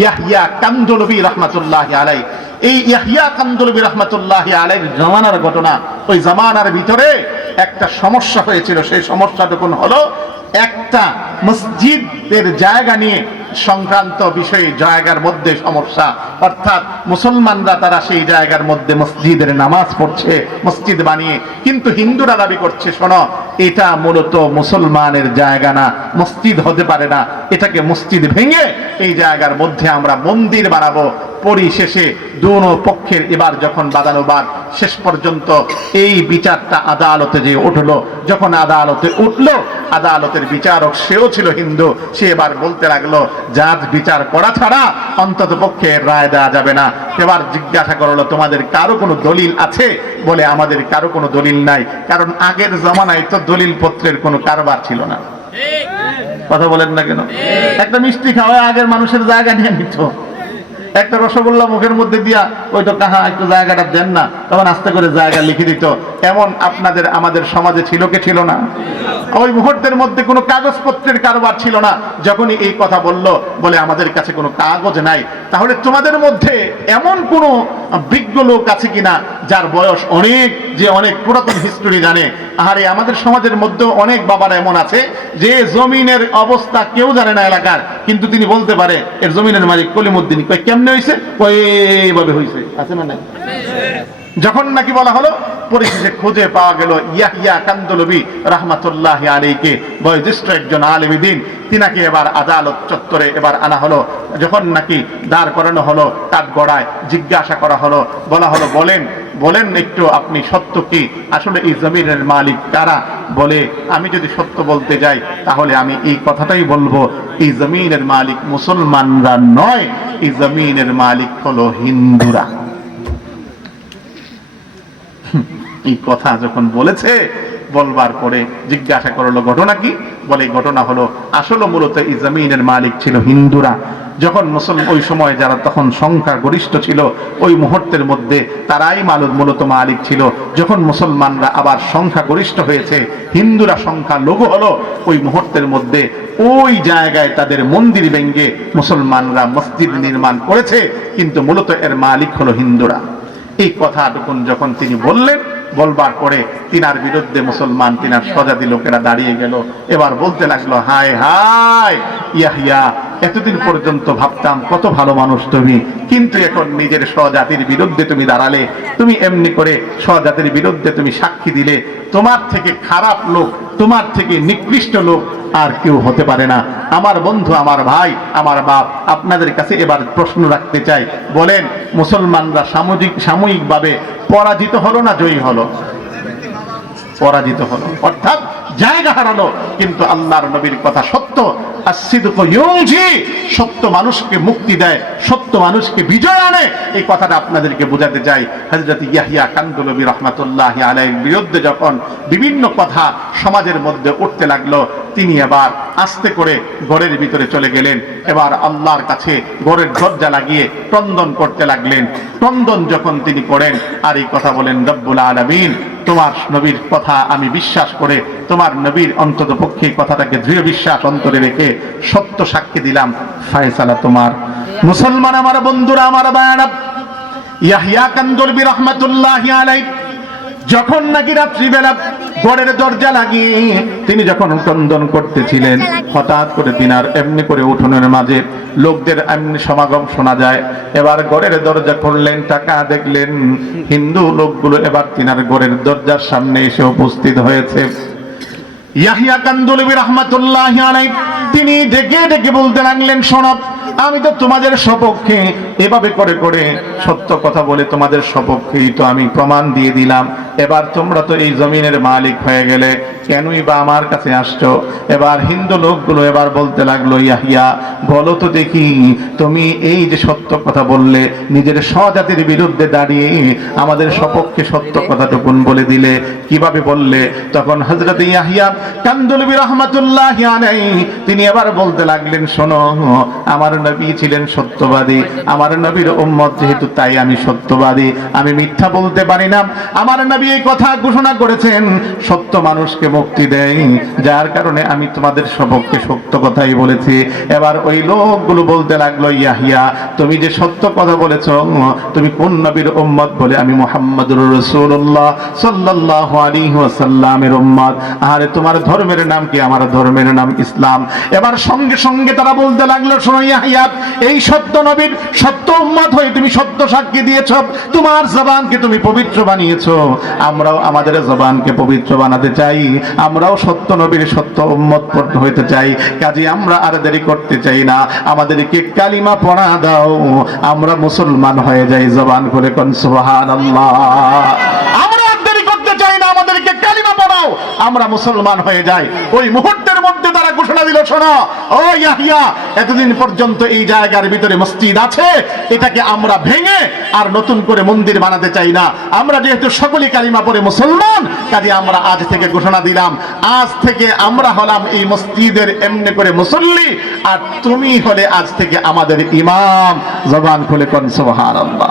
ইয়াহইয়া কান্দলবী রাহমাতুল্লাহি আলাইহি, এই ইয়াহইয়া কান্দলবী রাহমাতুল্লাহি আলাইহির জামানার ঘটনা। ওই জামানার ভিতরে একটা সমস্যা হয়েছিল। সেই সমস্যাটুকুন হলো একটা মসজিদের জায়গা নিয়ে সংক্রান্ত বিষয়ে জায়গার মধ্যে সমস্যা, অর্থাৎ মুসলমানরা তারা সেই জায়গার মধ্যে মসজিদের নামাজ পড়ছে মসজিদ বানিয়ে, কিন্তু হিন্দুরা দাবি করছে শোনো এটা মূলত মুসলমানের জায়গা না, মসজিদ হতে পারে না, এটাকে মসজিদ ভেঙে এই জায়গার মধ্যে আমরা মন্দির বানাবো। পরিশেষে দুনো পক্ষের এবার যখন বাদানুবাদ, শেষ পর্যন্ত এই বিচারটা আদালতে যে উঠলো। যখন আদালতে উঠলো, আদালতের বিচারক সেও ছিল হিন্দু, সে এবার বলতে লাগলো জাজ বিচার করা ছাড়া অন্তত পক্ষে রায় দেওয়া যাবে না। এবার জিজ্ঞাসা করলো তোমাদের কারো কোনো দলিল আছে? বলে আমাদের কারো কোনো দলিল নাই, কারণ আগের জমানায় তো দলিল পত্রের কোনো কারবার ছিল না। কথা বলেন না কেন? একটা মিষ্টি খাওয়া আগের মানুষের জায়গা নিয়ে নিত, একটা রসগোল্লা মুখের মধ্যে দিয়া ওই তো কাহা একটু জায়গাটা দেন না, তখন আস্তে করে জায়গা লিখে দিত। এমন আপনাদের আমাদের সমাজে ছিল কি ছিল না? ওই মুহূর্তের মধ্যে কোনো কাগজপত্রের কারবার ছিল না। যখনই এই কথা বলল, বলে আমাদের কাছে কোনো কাগজ নাই, তাহলে তোমাদের মধ্যে এমন কোনো বিজ্ঞ লোক আছে কিনা যার বয়স অনেক, যে অনেক পুরাতন হিস্টোরি জানে? আরে আমাদের সমাজের মধ্যে অনেক বাবারা এমন আছে যে জমিনের অবস্থা কেউ জানে না এলাকার, কিন্তু তিনি বলতে পারে এর জমিনের মালিক কলিমুদ্দিন। কেমনে হয়েছে? এইভাবে হয়েছে, আছে না নাই? যখন নাকি বলা হলো, পরিশেষে খুঁজে পাওয়া গেল ইয়াহইয়া কান্দলবী রাহমাতুল্লাহি আলাইহিকে, বয়োজ্যেষ্ঠ একজন আলেম দ্বীন, তিনাকে এবার আদালত চত্বরে এবার আনা হলো। যখন নাকি দাঁড় করানো হলো, কাঠগড়ায় জিজ্ঞাসা করা হলো, বলা হলো বলেন একটু আপনি সত্য কি, আসলে এই জমিনের মালিক কারা? বলে আমি যদি সত্য বলতে যাই তাহলে আমি এই কথাটাই বলবো, এই জমিনের মালিক মুসলমানরা নয়, এই জমিনের মালিক হলো হিন্দুরা। এই কথা যখন বলেছে, বলবার পরে জিজ্ঞাসা করলো ঘটনা কি? বলে ঘটনা হলো আসলে মূলত এই জমিনের মালিক ছিল হিন্দুরা। যখন মুসলমান ওই সময় যারা তখন সংখ্যা গরিষ্ঠ ছিল, ওই মুহূর্তের মধ্যে তারাই মূলত মালিক ছিল। যখন মুসলমানরা আবার সংখ্যা গরিষ্ঠ হয়েছে, হিন্দুরা সংখ্যা লঘু হলো, ওই মুহূর্তের মধ্যে ওই জায়গায় তাদের মন্দির ভেঙে মুসলমানরা মসজিদ নির্মাণ করেছে, কিন্তু মূলত এর মালিক হলো হিন্দুরা। এই কথাটুকুন যখন তিনি বললেন, বলবার পরে তিনার বিরুদ্ধে মুসলমান, তিনার স্বজাতি লোকেরা দাঁড়িয়ে গেল। এবার বলতে লাগলো হায় হায় ইয়াহইয়া, এতদিন পর্যন্ত ভাবতাম কত ভালো মানুষ তুমি, কিন্তু এখন নিজের স্বজাতির বিরুদ্ধে তুমি দাঁড়ালে, তুমি এমনি করে স্বজাতির বিরুদ্ধে তুমি সাক্ষী দিলে। তোমার থেকে খারাপ লোক, তোমার থেকে নিকৃষ্ট লোক আর কেউ হতে পারে না। আমার বন্ধু, আমার ভাই, আমার বাপ, আপনাদের কাছে এবার প্রশ্ন রাখতে চাই, বলেন মুসলমানরা সাময়িকভাবে পরাজিত হলো না জয়ী হলো? পরাজিত হলো, অর্থাৎ জায়গা হারালো। কিন্তু আল্লাহর নবীর কথা সত্য, আসিদকু ইউনজি, সত্য মানুষকে মুক্তি দেয়, সত্য মানুষকে বিজয় আনে। এই কথাটা আপনাদেরকে বোঝাতে চাই। হযরত ইয়াহইয়া কান্দলবী রাহমাতুল্লাহি আলাইহির বিরুদ্ধে যখন বিভিন্ন কথা সমাজের মধ্যে উঠতে লাগলো, তিনি এবার আস্তে করে ঘরের ভিতরে চলে গেলেন। এবার আল্লাহর কাছে ঘরের দরজা লাগিয়ে ক্রন্দন করতে লাগলেন। ক্রন্দন যখন তিনি করেন আর এই কথা বলেন, রব্বুল আলামিন, তোমার নবীর কথা আমি বিশ্বাস করে, তোমার নবীর অন্তত পক্ষে কথাটাকে দৃঢ় বিশ্বাস অন্তরে রেখে সত্য সাক্ষী দিলাম, ফয়সালা তোমার। মুসলমান আমার বন্ধুরা, আমার ভাইয়েরা, ইয়াহইয়া কান্দলবী রাহমাতুল্লাহি আলাইহি যখন নাকি রাত্রিবেলা ঘরের দরজা লাগিয়ে তিনি যখন ক্রন্দন করতেছিলেন, হঠাৎ করে তিনার এমনি করে উঠোনের মাঝে লোকদের এমনি সমাগম শোনা যায়। এবার ঘরের দরজা খুললেন, টাকা দেখলেন হিন্দু লোকগুলো এবার তিনার ঘরের দরজার সামনে এসে উপস্থিত হয়েছে। ইয়াহইয়া কান্দলবী রাহমাতুল্লাহি আলাইহি তিনি ডেকে ডেকে বলতে লাগলেন, শোনো, আমি তো তোমাদের সপক্ষে এভাবে করে করে সত্য কথা বলে তোমাদের সপক্ষেই তো আমি প্রমাণ দিয়ে দিলাম। এবার তোমরা তো এই জমিনের মালিক হয়ে গেলে, কেনই বা আমার কাছে আসছো? এবার হিন্দু লোকগুলো এবার বলতে লাগলো, ইয়াহইয়া বলো তো দেখি, তুমি এই যে সত্য কথা বললে, নিজের স্বজাতির বিরুদ্ধে দাঁড়িয়ে আমাদের সপক্ষে সত্য কথাটুকুন বলে দিলে, কিভাবে বললে? তখন হযরত ইয়াহইয়া কান্দলবী রাহমাতুল্লাহি আলাইহি তিনি এবার বলতে লাগলেন, শোনো, আমার নবী ছিলেন সত্যবাদী, আমার নবীর উম্মত যেহেতু তাই আমি সত্যবাদী, আমি মিথ্যা বলতে পারি না। আমার নবী এই কথা ঘোষণা করেছেন, সত্য মানুষকে মুক্তি দেয়, যার কারণে আমি তোমাদের সবককে সত্য কথাই বলেছি। এবার ওই লোকগুলো বলতে লাগলো, ইয়াহিয়া তুমি যে সত্য কথা বলেছ, তুমি কোন নবীর উম্মত? বলে আমি মুহাম্মদুর রাসূলুল্লাহ সাল্লাল্লাহু আলাইহি ওয়াসাল্লামের উম্মত। আরে তোমার ধর্মের নাম কি? আমার ধর্মের নাম ইসলাম। এবার সঙ্গে সঙ্গে তারা বলতে লাগলো, শোনো ইয়াহিয়া, এই সত্য নবীর সত্য উম্মত হয়ে তুমি সত্য সাক্ষী দিয়েছ, তোমার জবানকে তুমি পবিত্র বানিয়েছো, আমরাও আমাদের জবানকে পবিত্র বানাতে চাই, আমরাও সত্য নবীর সত্য উম্মত হইতে চাই। কাজে আমরা আর দেরি করতে চাই না, আমাদেরকে কালিমা পড়া দাও, আমরা মুসলমান হয়ে যাই। জবান খুলে কোন সুবহানাল্লাহ। আমরা আর দেরি করতে চাই না, আমাদেরকে কালিমা পড়াও, আমরা মুসলমান হয়ে যাই। ওই মুহূর্তের মধ্যে তারা ঘোষণা দিল, শোনো ও ইয়াহিয়া, এতদিন পর্যন্ত এই জায়গার ভিতরে মসজিদ আছে, এটাকে আমরা ভেঙে আর নতুন করে মন্দির বানাতে চাই না। আমরা যেহেতু সকলে কালিমা পড়ে মুসলমান, কাজে আমরা আজ থেকে ঘোষণা দিলাম, আজ থেকে আমরা হলাম এই মসজিদের এমনি করে মুসল্লি, আর তুমি হলে আজ থেকে আমাদের ইমাম। জবান খুলে কোন সুবহানাল্লাহ।